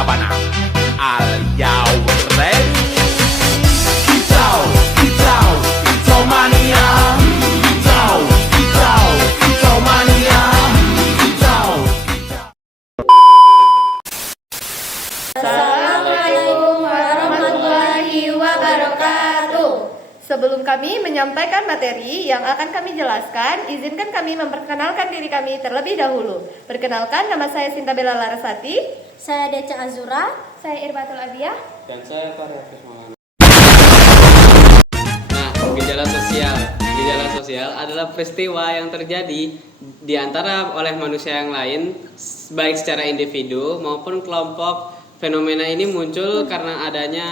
sabana. Are you ready? Kicau, kicau, kicau mania. Kicau, kicau, kicau mania. Kicau, kicau. Assalamualaikum warahmatullahi wabarakatuh. Sebelum kami menyampaikan materi yang akan kami jelaskan, izinkan kami memperkenalkan diri kami terlebih dahulu. Perkenalkan, nama saya Sinta Bella Larasati. Saya Deca Azura. Saya Irbatul Abiyah. Dan saya Farah Maulana. Nah, gejala sosial. Gejala sosial adalah peristiwa yang terjadi di antara oleh manusia yang lain, baik secara individu maupun kelompok. Fenomena ini muncul karena adanya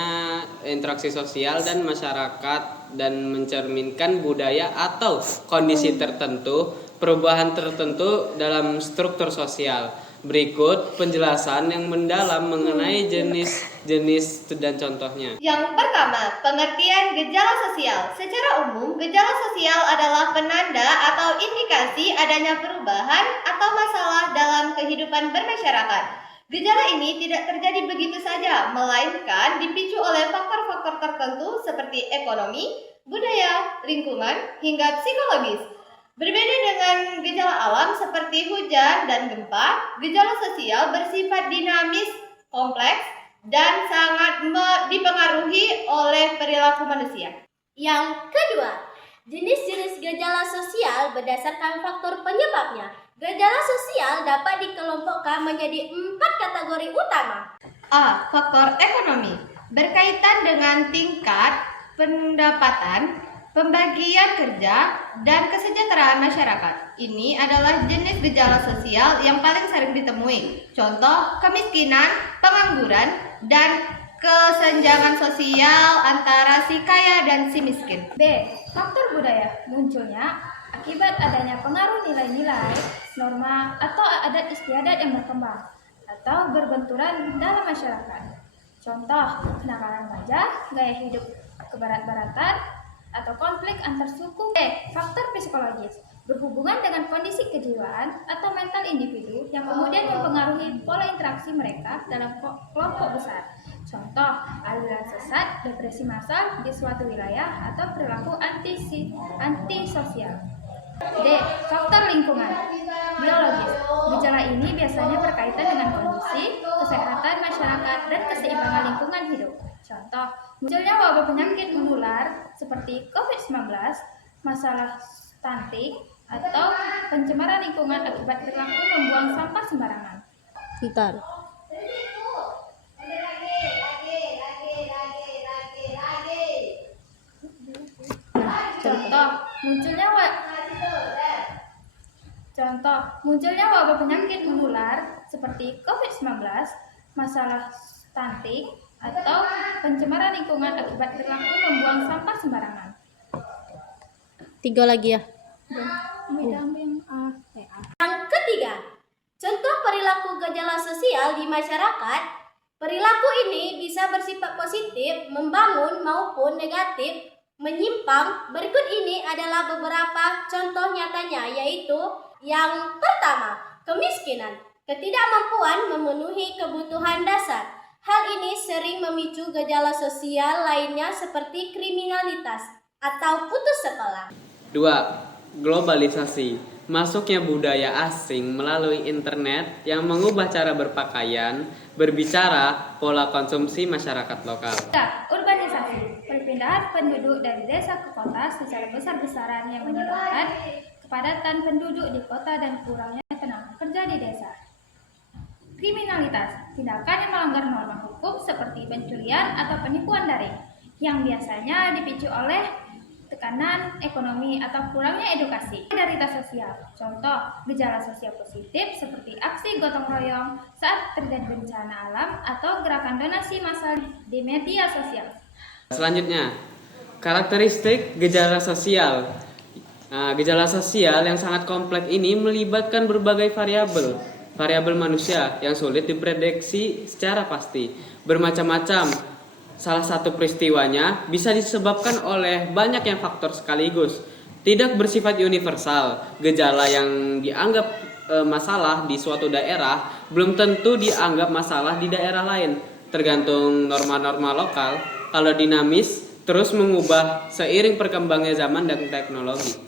interaksi sosial dan masyarakat dan mencerminkan budaya atau kondisi tertentu, perubahan tertentu dalam struktur sosial. Berikut penjelasan yang mendalam mengenai jenis-jenis dan contohnya. Yang pertama, pengertian gejala sosial. Secara umum, gejala sosial adalah penanda atau indikasi adanya perubahan atau masalah dalam kehidupan bermasyarakat. Gejala ini tidak terjadi begitu saja, melainkan dipicu oleh faktor-faktor tertentu seperti ekonomi, budaya, lingkungan, hingga psikologis. Berbeda dengan gejala alam seperti hujan dan gempa, gejala sosial bersifat dinamis, kompleks, dan sangat dipengaruhi oleh perilaku manusia. Yang kedua, jenis-jenis gejala sosial berdasarkan faktor penyebabnya. Gejala sosial dapat dikelompokkan menjadi 4 kategori utama. A. Faktor ekonomi. Berkaitan dengan tingkat pendapatan, pembagian kerja, dan kesejahteraan masyarakat. Ini adalah jenis gejala sosial yang paling sering ditemui. Contoh, kemiskinan, pengangguran, dan kesenjangan sosial antara si kaya dan si miskin. B. Faktor budaya. Munculnya akibat adanya pengaruh nilai-nilai, norma, atau adat istiadat yang berkembang atau berbenturan dalam masyarakat. Contoh, kenakalan remaja, gaya hidup kebarat-baratan, atau konflik antar suku. Faktor psikologis. Berhubungan dengan kondisi kejiwaan atau mental individu yang kemudian mempengaruhi pola interaksi mereka dalam kelompok besar. Contoh, aliran sesat, depresi massal di suatu wilayah, atau perilaku antisosial. D. Faktor lingkungan. Biologis. Gejala ini biasanya berkaitan dengan kondisi, kesehatan masyarakat, dan keseimbangan lingkungan hidup. Contoh, munculnya wabah penyakit menular seperti COVID-19, masalah stunting, atau pencemaran lingkungan akibat perilaku membuang sampah sembarangan. Contoh, munculnya wabah penyakit menular seperti COVID-19, masalah stunting, atau pencemaran lingkungan akibat perilaku membuang sampah sembarangan. 3 lagi ya. Yang ketiga, contoh perilaku gejala sosial di masyarakat. Perilaku ini bisa bersifat positif, membangun maupun negatif, menyimpang. Berikut ini adalah beberapa contoh nyatanya, yaitu yang pertama, kemiskinan, ketidakmampuan memenuhi kebutuhan dasar. Hal ini sering memicu gejala sosial lainnya seperti kriminalitas atau putus sekolah. 2. Globalisasi. Masuknya budaya asing melalui internet yang mengubah cara berpakaian, berbicara, pola konsumsi masyarakat lokal. 3. Urbanisasi. Perpindahan penduduk dari desa ke kota secara besar-besaran yang menyebabkan kepadatan penduduk di kota dan kurangnya tenaga kerja di desa. Kriminalitas. Tindakan yang melanggar norma hukum seperti pencurian atau penipuan daring yang biasanya dipicu oleh tekanan ekonomi atau kurangnya edukasi. Solidaritas sosial. Contoh, gejala sosial positif seperti aksi gotong royong saat terjadi bencana alam atau gerakan donasi massal di media sosial. Selanjutnya, karakteristik gejala sosial. Gejala sosial yang sangat kompleks ini melibatkan berbagai variabel manusia yang sulit diprediksi secara pasti. Bermacam-macam. Salah satu peristiwanya bisa disebabkan oleh banyaknya faktor sekaligus. Tidak bersifat universal. Gejala yang dianggap masalah di suatu daerah belum tentu dianggap masalah di daerah lain, tergantung norma-norma lokal. Kalau dinamis terus mengubah seiring perkembangnya zaman dan teknologi.